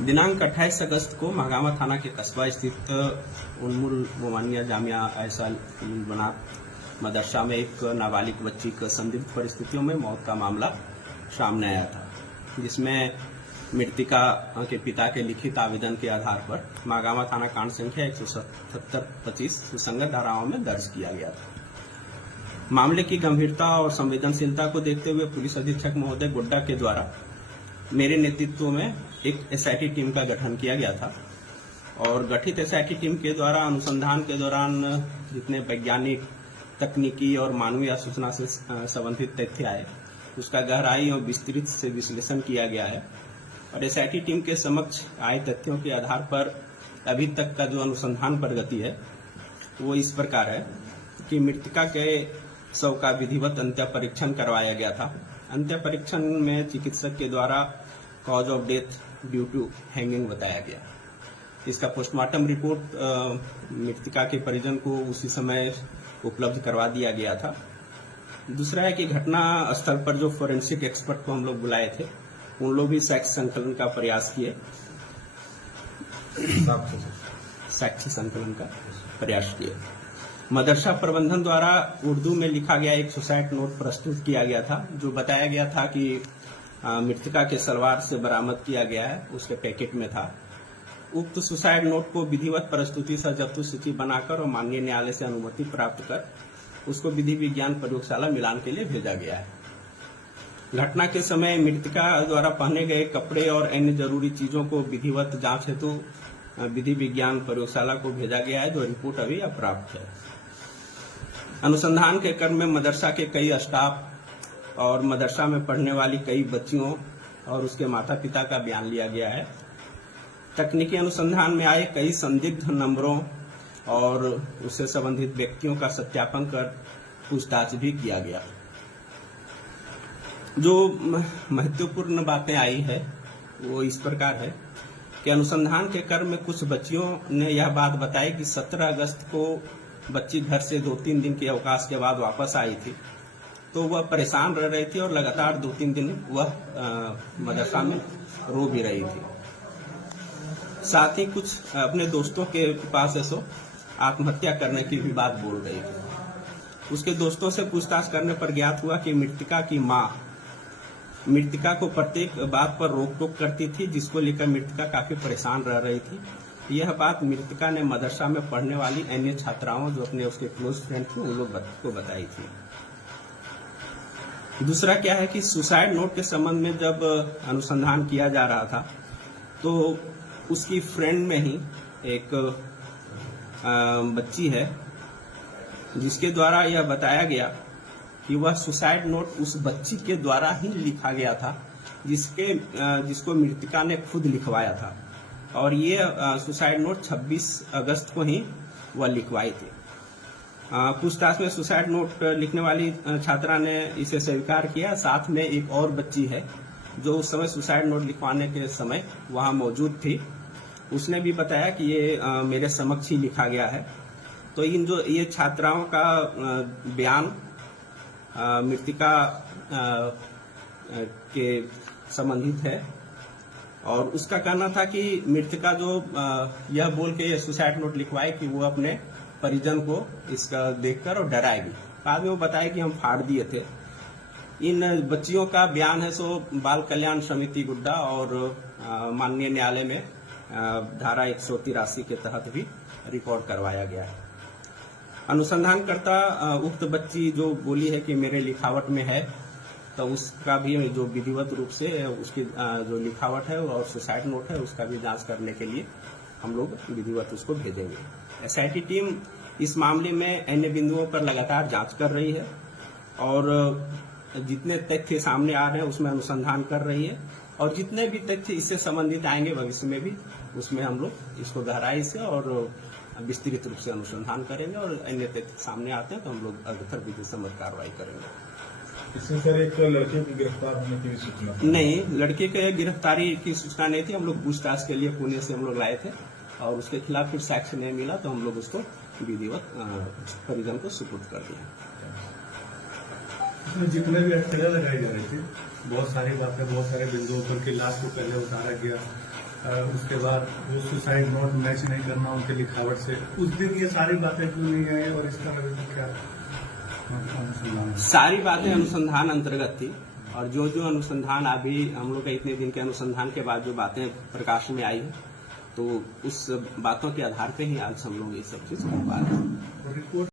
दिनांक 28 अगस्त को महागामा थाना के कस्बा स्थित उन्मुल मोमानिया जामिया ऐसा बनात मदरसा में एक नाबालिग बच्ची को संदिग्ध परिस्थितियों में मौत का मामला सामने आया था, जिसमें मृतका के पिता के लिखित आवेदन के आधार पर महागामा थाना कांड संख्या 177-25 सुसंगत धाराओं में दर्ज किया गया था। मामले की गंभीरता और संवेदनशीलता को देखते हुए पुलिस अधीक्षक महोदय गुड्डा के द्वारा मेरे नेतृत्व में एक एसआईटी टीम का गठन किया गया था और गठित एसआईटी टीम के द्वारा अनुसंधान के दौरान जितने वैज्ञानिक, तकनीकी और मानवीय सूचना से संबंधित तथ्य आए, उसका गहराई और विस्तृत से विश्लेषण किया गया है और एसआईटी टीम के समक्ष आए तथ्यों के आधार पर अभी तक का जो अनुसंधान प्रगति है वो इस प्रकार है कि मृतका के शव का विधिवत अंत्य परीक्षण करवाया गया था। अंत्य परीक्षण में चिकित्सक के द्वारा cause of death due to hanging बताया गया। इसका पोस्टमार्टम रिपोर्ट मृतका के परिजन को उसी समय उपलब्ध करवा दिया गया था। दूसरा है कि घटना स्थल पर जो फोरेंसिक एक्सपर्ट को हम लोग बुलाए थे, उन लोग भी साक्ष्य संकलन का प्रयास किए, साक्ष्य संकलन का प्रयास किए। मदरसा प्रबंधन द्वारा उर्दू में लिखा गया एक सुसाइड नोट प्रस्तुत किया गया था, जो बताया गया था कि मृतका के सलवार से बरामद किया गया है, उसके पैकेट में था। उक्त सुसाइड नोट को विधिवत प्रस्तुति से जब्त सूची बनाकर और माननीय न्यायालय से अनुमति प्राप्त कर उसको विधि विज्ञान प्रयोगशाला मिलान के लिए भेजा गया है। घटना के समय मृतका द्वारा पहने गए कपड़े और अन्य जरूरी चीजों को विधिवत जांच हेतु विधि विज्ञान प्रयोगशाला को भेजा गया है, जो रिपोर्ट अभी अप्राप्त है। अनुसंधान के क्रम में मदरसा के कई स्टाफ और मदरसा में पढ़ने वाली कई बच्चियों और उसके माता पिता का बयान लिया गया है। तकनीकी अनुसंधान में आए कई संदिग्ध नंबरों और उससे संबंधित व्यक्तियों का सत्यापन कर पूछताछ भी किया गया। जो महत्वपूर्ण बातें आई है वो इस प्रकार है कि अनुसंधान के क्रम में कुछ बच्चियों ने यह बात बताई कि 17 अगस्त को बच्ची घर से 2-3 दिन के अवकाश के बाद वापस आई थी, तो वह परेशान रह रही थी और लगातार 2-3 दिन वह मदरसा में रो भी रही थी। साथ ही कुछ अपने दोस्तों के पास ऐसो आत्महत्या करने की भी बात बोल रही थी। उसके दोस्तों से पूछताछ करने पर ज्ञात हुआ कि मृतका की मां मृतका को प्रत्येक बात पर रोक टोक करती थी, जिसको लेकर मृतका काफी परेशान रह रही थी। यह बात मृतका ने मदरसा में पढ़ने वाली अन्य छात्राओं जो अपने उसके क्लोज फ्रेंड थे उन लोग को बताई थी। दूसरा क्या है कि सुसाइड नोट के संबंध में जब अनुसंधान किया जा रहा था तो उसकी फ्रेंड में ही एक बच्ची है जिसके द्वारा यह बताया गया कि वह सुसाइड नोट उस बच्ची के द्वारा ही लिखा गया था, जिसको मृतका ने खुद लिखवाया था और ये सुसाइड नोट 26 अगस्त को ही वह लिखवाई थी। पूछताछ में सुसाइड नोट लिखने वाली छात्रा ने इसे स्वीकार किया। साथ में एक और बच्ची है जो उस समय सुसाइड नोट लिखवाने के समय वहां मौजूद थी, उसने भी बताया कि ये मेरे समक्ष ही लिखा गया है। तो इन जो ये छात्राओं का बयान मृतिका के संबंधित है और उसका कहना था कि मृतिका जो यह बोल के सुसाइड नोट लिखवाए कि वो अपने परिजन को इसका देखकर और डराएगी। बाद में वो बताया कि हम फाड़ दिए थे। इन बच्चियों का बयान है सो बाल कल्याण समिति गुड्डा और माननीय न्यायालय में धारा 183 के तहत भी रिकॉर्ड करवाया गया है। अनुसंधानकर्ता उक्त बच्ची जो बोली है कि मेरे लिखावट में है, तो उसका भी जो विधिवत रूप से उसकी जो लिखावट है और सुसाइड नोट है उसका भी जांच करने के लिए हम लोग विधिवत उसको भेजेंगे। एसआईटी टीम इस मामले में अन्य बिंदुओं पर लगातार जांच कर रही है और जितने तथ्य सामने आ रहे हैं उसमें अनुसंधान कर रही है और जितने भी तथ्य इससे संबंधित आएंगे भविष्य में भी उसमें हम लोग इसको गहराई से और विस्तृत रूप से अनुसंधान करेंगे और अन्य तथ्य सामने आते हैं तो हम लोग अग्रतर विधि सम्मत कार्रवाई करेंगे। इसमें सर एक लड़के की गिरफ्तार होने की भी सूचना नहीं, लड़के के गिरफ्तारी की सूचना नहीं थी। हम लोग पूछताछ के लिए पुणे से हम लोग लाए थे और उसके खिलाफ फिर साक्ष्य नहीं मिला तो हम लोग उसको विधिवत परिजन को सुपुर्द कर दिया। इसमें जितने भी अटकलें लगाई जा रही थी, बहुत सारी बातें, बहुत सारे बिंदुओं पर कि लाश को पहले उतारा गया, उसके बाद वो सुसाइड नोट मैच नहीं करना उनके लिखावट से, उस दिन ये सारी बातें क्यों नहीं आई और इसका अभी तक क्या अनुसंधान है? सारी बातें अनुसंधान अंतर्गत थी और जो जो अनुसंधान अभी हम लोग का इतने दिन के अनुसंधान के बाद जो बातें प्रकाश में आई है तो उस बातों के आधार पे ही आज हम लोग ये सब चीज कर पा रहे हैं। रिपोर्ट